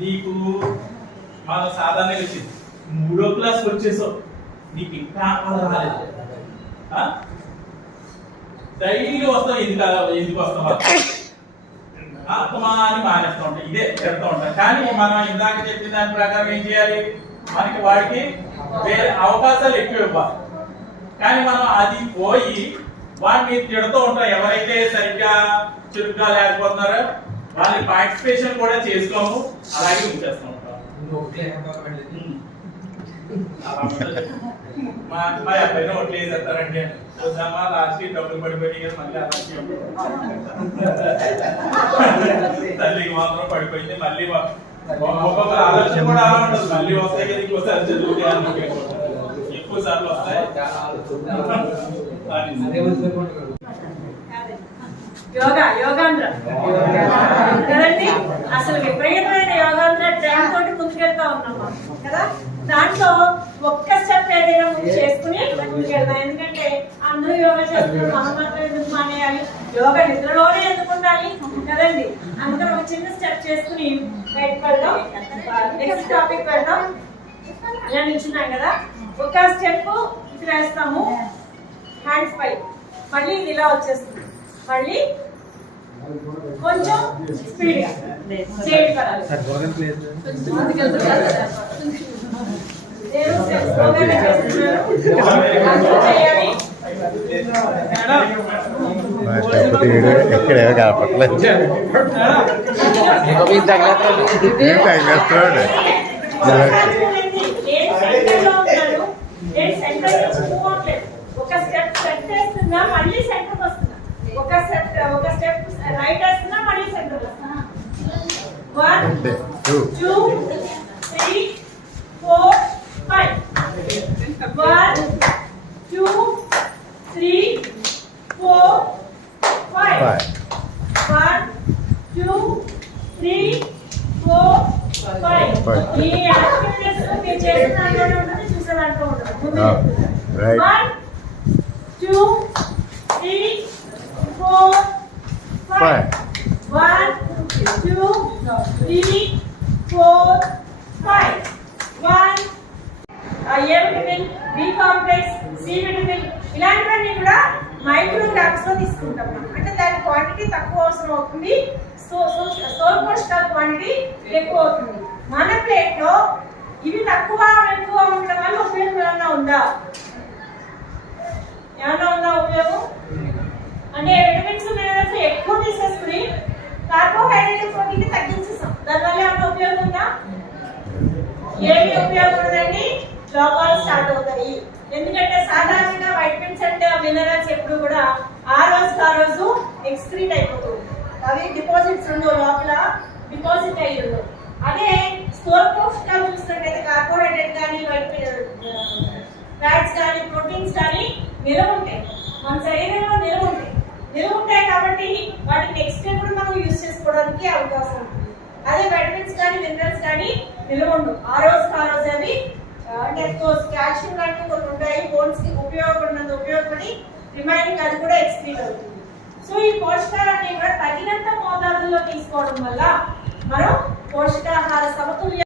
నీకు మనం సాధారణంగా వచ్చింది 3వ క్లాస్కి వచ్చేసావు, నీకు ఇంకా రాలేదు. డైలీ వస్తావు, ఎందుకు వస్తావు అని మానేస్తూ ఉంటాం, ఇదే చెప్తూ ఉంటాం. కానీ మనం ఇందాక చెప్పిన దాని ప్రకారం ఏం చేయాలి, మనకి వాడికి వేరే అవకాశాలు ఎక్కువ ఇవ్వాలి. కానీ మనం అది పోయి వాడిని తిడుతూ ఉంటాం. ఎవరైతే సరిగ్గా చురుగ్గా లేకపోతున్నారో వాళ్ళని పార్టిసిపేషన్ కూడా చేసుకోము, అలాగే ఉంచేస్తూ ఉంటాం. మా అబ్బాయిని ఓట్లు వేసేస్తారండి, చూద్దామా లాస్ట్ డబ్బులు పడిపోయి మళ్ళీ తల్లికి మాత్రం పడిపోయింది. మళ్ళీ ఒక్కొక్క ఆలోచన కూడా అలా ఉంటుంది, మళ్ళీ వస్తాయి కదా ఇంకోసారి చదువుకే ఎక్కువ సార్లు వస్తాయి. యోగాంధ్ర కదండి, అసలు విపరీతమైన యోగాంధ్ర ట్రైన్ తోటి ముందుకెళ్తా ఉన్నాం కదా. దాంట్లో ఒక్క స్టెప్ ఏదైనా చేసుకుని ముందుకెళ్తాం. ఎందుకంటే అందరూ యోగా చేస్తున్నారు, మనం మాత్రం ఎందుకు మానేయాలి, యోగా నిద్రలోనే ఎందుకు ఉండాలి కదండి. అందరం ఒక చిన్న స్టెప్ చేసుకుని బయటకు వెళ్దాం. నెక్స్ట్ టాపిక్ వెళ్దాం. ఇలా నిల్చున్నాం కదా, ఒక స్టెప్ ఇది వేస్తాము, హ్యాండ్స్ పై, మళ్ళీ ఇది ఇలా వచ్చేస్తుంది, మళ్ళీ కొంచెం స్పీడ్ గా చేయగలగాలి. ఎక్కడ కనపట్లేదు. ఒక స్టెప్ సెట్ చేస్తున్నా, మళ్ళీ సెంటర్ వస్తున్నా. ఒక స్టెప్ రైట్ వేస్తున్నా, మళ్ళీ సెంటర్ వస్తున్నా. 1 2 3 4 5 1 2 3 4 5 1 2 3 4 5. ఈ యాక్టివిటీస్ మీరు చేసిన దాంట్లోనే ఉంటుంది, చూసే దాంట్లో ఉంటుంది. 1 2 3 4 5 1 2 3 4 5 1. A vitamin, B complex, C vitamin ఇలాంటివన్నీ కూడా మైక్రోగ్రామ్స్ లో తీసుకుంటాం. అంటే దాని క్వాంటిటీ తక్కువ అవసరం అవుతుంది, స్థూల పోషకాల క్వాంటిటీ ఎక్కువ అవుతుంది. మన ప్లేట్ లో ఇవి తక్కువ ఎక్కువ ఉండడం వల్ల ఉపయోగం ఏమన్నా ఉందా? ఉపయోగం అంటే విటమిన్స్ మినరల్స్ ఎక్కువ తీసేసుకుని కార్బోహైడ్రేట్ ప్రోటీన్ తగ్గించేసాం, దానివల్ల ఏమన్నా ఉపయోగం ఉందా? ఏమి ఉపయోగం ఉండదండి, రోగాలు స్టార్ట్ అవుతాయి. ఎందుకంటే సాధారణంగా వైటమిన్స్ అండ్ మినరల్స్ ఎప్పుడు కూడా ఆ రోజు ఎక్స్క్రీట్ అయిపోతుంది, అవి డిపాజిట్స్ ఉండవు, లోపల డిపాజిట్ అయ్యి ఉండవు. అదే స్థూల పోషకాలు చూసినట్టయితే కార్బోహైడ్రేట్ కానీ ఫ్యాట్స్ కానీ ప్రోటీన్స్ కానీ నిల్వ ఉంటాయి, మన శరీరంలో నిల్వ ఉంటాయి కాబట్టి వాటిని నెక్స్ట్ డే కూడా మనం యూజ్ చేసుకోవడానికి అవకాశం ఉంటుంది. అదే వైటమిన్స్ కానీ మినరల్స్ కానీ నిల్వ ఉండవు, ఆ రోజు అవి అంటే కాల్షియం లాంటివి కొన్ని ఉంటాయి, బోన్స్ కి ఉపయోగపడి రిమైనింగ్ అది కూడా ఎక్స్క్రీట్ అవుతుంది. సో ఈ పోషకాలన్నీ కూడా తగినంత మోతాదులో తీసుకోవడం వల్ల మనం పోషకాహార సమతుల్య